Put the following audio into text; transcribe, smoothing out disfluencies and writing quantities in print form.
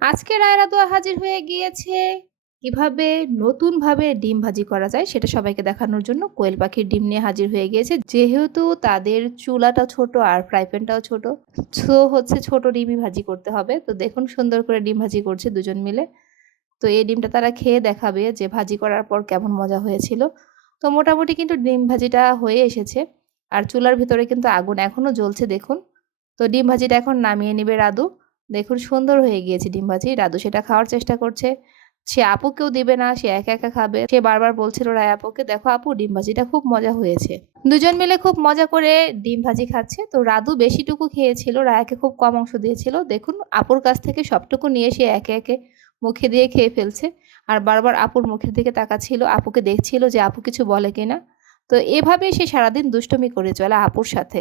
আজকে রায়রাদোয়া হাজির হয়ে গিয়েছে কিভাবে নতুনভাবে ডিম ভাজি করা যায় সেটা সবাইকে দেখানোর জন্য কোয়েল পাখির ডিম নিয়ে হাজির হয়ে গিয়েছে। যেহেতু তাদের চুলাটা ছোট আর ফ্রাই প্যানটাও ছোট, সো হচ্ছে ছোট ডিমই ভাজি করতে হবে। তো দেখুন সুন্দর করে ডিম ভাজি করছে দুজন মিলে। তো এই ডিমটা তারা খেয়ে দেখাবে যে ভাজি করার পর কেমন মজা হয়েছিল। তো মোটামুটি কিন্তু ডিম ভাজিটা হয়ে এসেছে আর চুলার ভিতরে কিন্তু আগুন এখনো জ্বলছে দেখুন। তো ডিম ভাজিটা এখন নামিয়ে নেবে রাধু। দেখুন সুন্দর হয়ে গিয়েছে ডিম ভাজি। রাধু সেটা খাওয়ার চেষ্টা করছে। সে আপুকেও দিবে না, সে একা একা খাবে। সে বারবার বলছিল রায় আপুকে, দেখো আপু ডিম ভাজিটা খুব মজা হয়েছে। দুজন মিলে খুব মজা করে ডিম ভাজি খাচ্ছে। তো রাধু বেশিটুকু খেয়েছিল, রায়াকে খুব কম অংশ দিয়েছিল। দেখুন আপুর কাছ থেকে সবটুকু নিয়ে সে একে একে মুখে দিয়ে খেয়ে ফেলছে আর বারবার আপুর মুখের দিকে তাকাচ্ছিল, আপুকে দেখছিল যে আপু কিছু বলে কিনা। তো এভাবেই সে সারাদিন দুষ্টুমি করে চলে আপুর সাথে।